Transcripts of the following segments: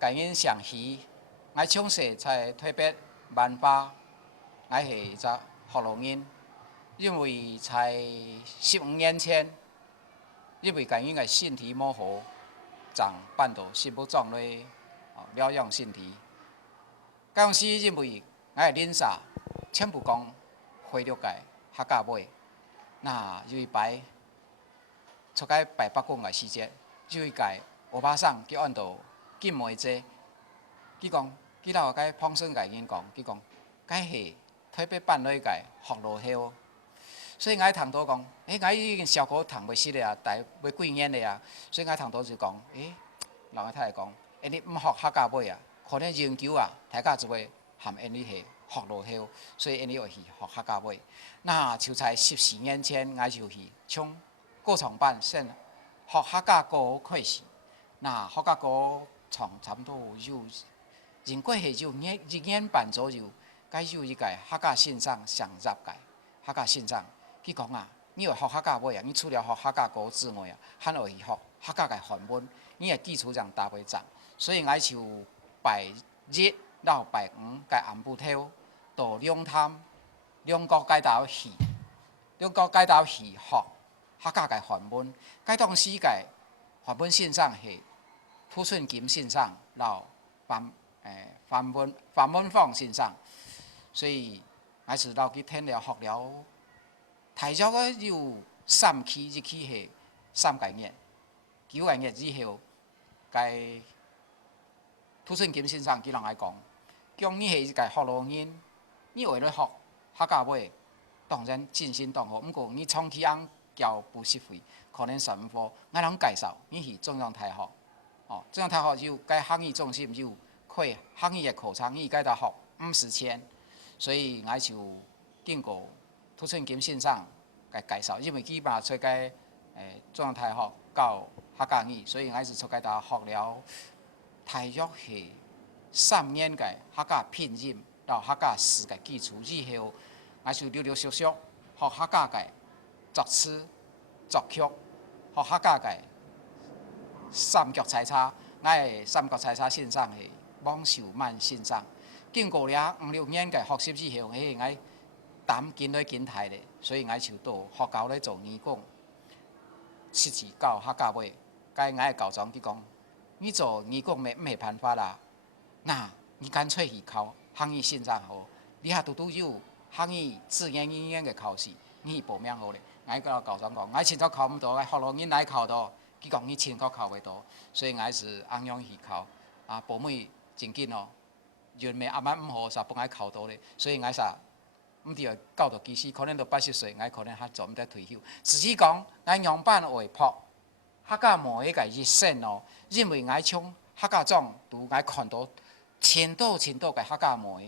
家因上鱼，我从小才特别万花，我是一个福隆人，因为才15年前，因为家因个身体模糊，长半度心不壮咧，疗养身体。当时因为我的领导全部讲回了个客家话，那有一摆出街摆北港个时节，有一届欧巴桑去按到金梅节，佢讲，佢老个碰顺个因讲，佢讲，该是特别办了一个福禄寿，所以我通到讲，我已经小可谈袂熟了啊，大要几年了啊，所以我通到就讲，老个太太讲，你唔学客家话啊，可能研究啊，大家就会含因你是福禄寿，所以因你要去学客家话。那就在14年前，我就去从歌唱班先学客家歌开始，那客家歌唱差不多有。经过係就1年半左右，該有一個客家先生上入界，客家先生佢講啊，你要學客家話啊，你除了學客家歌之外啊，還要去學客家嘅韓文，你嘅基礎上打會長。所以我就拜日到拜五嘅暗晡頭到兩國街道去，兩國街道去學客家嘅韓文。該當時嘅韓文先生係涂順金先生，然後范文芳先生，所以我是到去聽了學了，大約個有3期，一期係3個月，9個月之後，該涂順金先生佢人來講，講你係一個福隆人，你為了學客家話，當然盡心當好，不過你長期按交補習費，可能上唔課，我人介紹你去中央大學，中央大學有該學業中心有。開學業嘅課程，伊該度學50千，所以我就經過涂順金先生嘅介紹，因為佢嘛出街中央大學教客家語，所以我就出街度學了大約係3年嘅客家拼音到客家詩嘅基礎之後，我就陸陸續續學客家嘅作詞作曲，學客家嘅三腳採茶，我係三腳採茶先生係。汪秀曼先生經過了5、6年嘅學習之後，我膽見到見睇咧，所以我就到學校咧做義工，實際教客家話。該我嘅校長佢講：你做義工咪唔係辦法啦，嗱，你乾脆去考學業先生好，你下都有學業自然語言嘅考試，你去報名好咧。我個校長講：我清楚考唔到，我學落你來考到，佢講你清楚考會到，所以我是按樣去考，報妹。真緊哦，原來阿媽唔好，就幫我考到咧，所以我實唔知教到幾時，可能到80歲，我可能還做唔得退休。只是講我樣板會撲客家話嘅熱身哦，因為我從客家莊讀，我看到千多嘅客家話，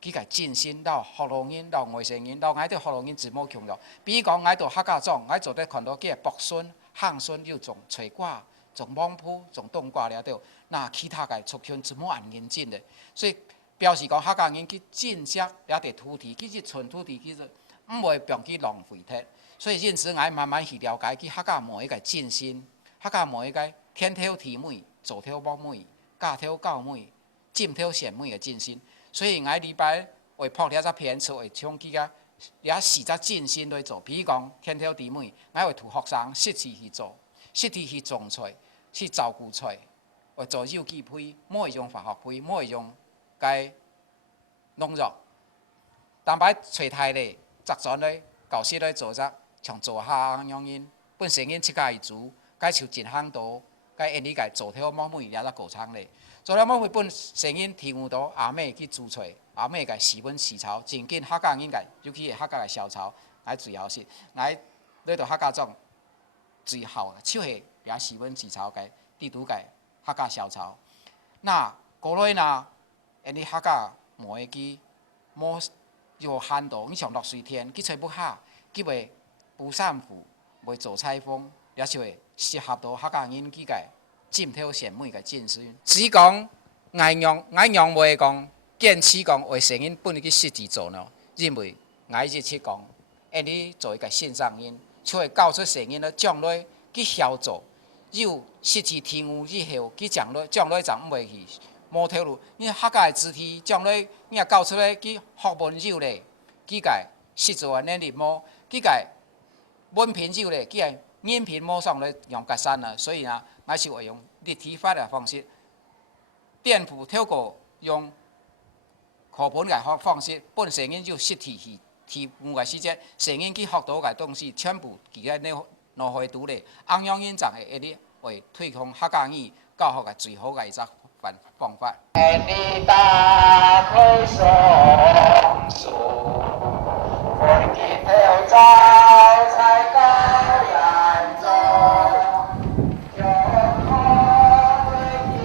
佢個進行到福隆人、到外省人、到我哋福隆人字幕強咗。比如講我到客家莊，我做得看到佢嘅北孫、漢孫要種翠瓜。種芒鋪、種冬瓜了到，那其他嘅族群怎麼按認真的？所以表示講客家人去珍惜了啲土地，其實純土地其實唔會俾佢浪費掉。所以因此我慢慢去了解佢客家話嘅進心，客家話嘅天挑地美、做挑木美、架挑高美、尖挑顯美嘅進心。所以我禮拜會拍了一片出會將佢個也試咗進心來做。譬如講天挑地美，我會同學生實際去做，實際去種菜。去照顧菜，或做有機配，唔會用化學配，唔會用該農藥。但擺吹太咧，雜轉咧，教師咧做則像做下樣嘢，本身因自家去做，該就真行到，該因你該做條某每也得過程咧。做了某每本身因提悟到阿妹去煮菜，阿妹該時本時炒，真緊客家人該，尤其係客家嘅小炒，係最好食。係呢度客家種最好，就係。也時本時炒嘅，地圖嘅客家小炒。那過來呢，你客家每記冇有限度，你上落水天，佢吹不下，佢會布衫褲，會做裁縫，也就會適合到客家人佢嘅尖挑顯美嘅進水。只講我用會講，堅持講為成因本去實際做呢，因為我一直講，你做一個線上人，就會教出成因咧將來去曉做。有實際聽有以後，佢將來就唔會去摩托路，你客家的字体将来你也教出来去学文手咧，去甲实作能力模，去甲文凭手咧，去甲音频模上来用格删啊，所以呢，还是会用立体化的方式，颠覆透过用课本来方式，本声音就实体去提供个时间，声音去学到个东西，全部记在脑海度咧，安样音长会一为推广客家语教学个最好个一个方法。你打开松树，我的头在在高原中，天空的天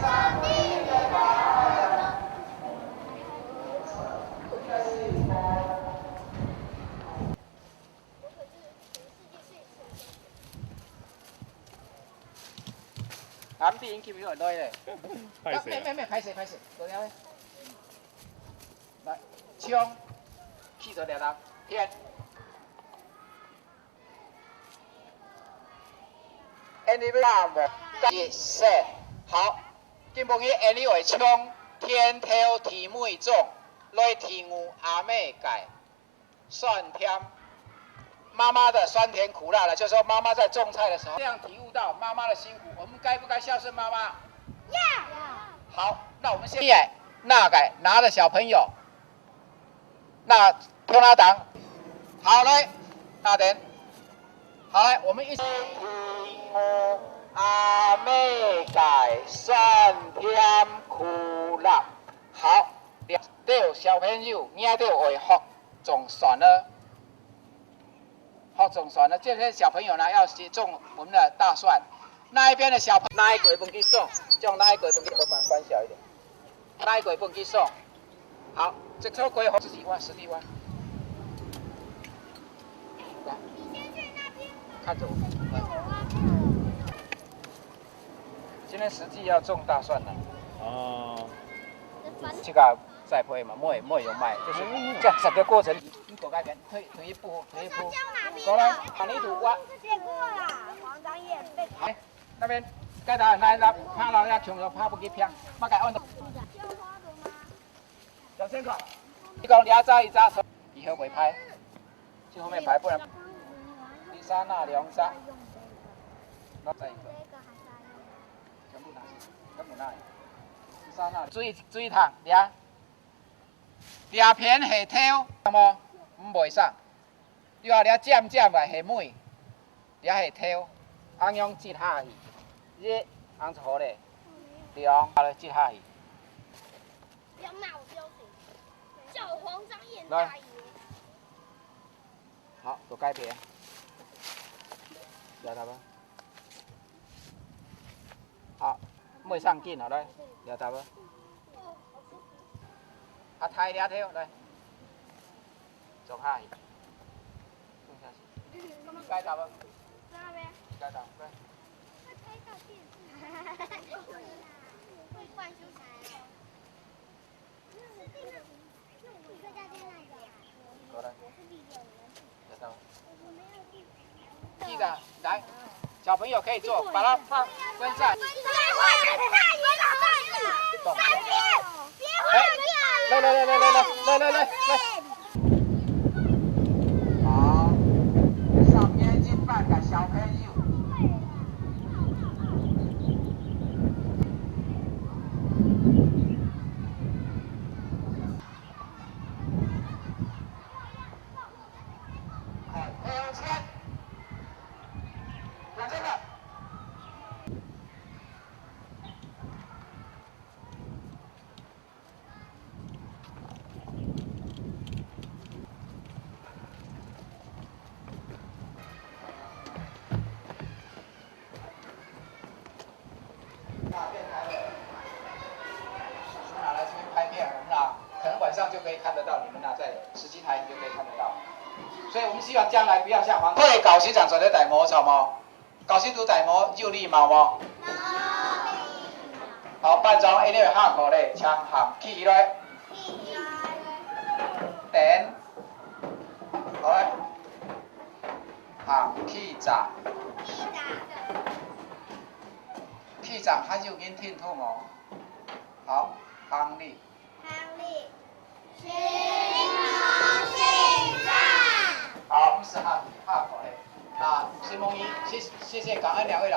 上的花。啱啲已經叫咗來咧，咩歹勢，做了咧，來槍起咗條啦，天。Anyway，set 好，今晡日 anyway 槍天頭甜美種，來天有阿妹改，酸甜。妈妈的酸甜苦辣了，就是说妈妈在种菜的时候，这样体悟到妈妈的辛苦。我们该不该孝顺妈妈？要。好，那我们现在那个拿着小朋友，那听他讲，好来，那点，好来，我们一起。阿妹改酸甜苦辣，好，对小朋友，你要对会学种算了。学种蒜呢，这些小朋友呢要种我们的大蒜。那一边的小朋友拿一鬼盆去送，将那一鬼盆给我把关小一点。拿一鬼盆去送。好，这车鬼红10地弯。来，看着我。今天实际要种大蒜了。哦。这个栽培嘛，没有卖，就是这整个过程。你走开边，退一步。走了，把泥土挖。见过了，黄章叶被。来，那边该打来，怕老要穷了，怕不给偏，马改按到。小心口，你讲俩扎一扎，以后会拍，去后面拍，不然。第三那2扎，那再一个，全部拿，全部拿。第三那，注意烫，俩片下挑，那么袂送。你话了尖个下尾，了下挑，安样接下去，一安好咧，2好了接下去。不要骂我标准，叫我黄章彦大爷。好，做改变，了他吧。好，袂送紧好来，了他吧。啊，抬俩挑来，做下去。该打吧？该打，对。会灌蔬菜。过来。该打。记得来，小朋友可以做，把它放分散。来。好，上面进半个小朋友。就可以看得到，你们那在11台你就可以看得到。所以我们希望将来不要像黄。会教师长做咧大模错冇？教师读大模有礼貌冇？好，班长一定要喊口咧，枪行起来。点，好嘞。行起站。起站还有人听痛哦。好，康利。群同信上。好，不是哈口嘞。啊，谢梦一，谢谢感恩两位老师。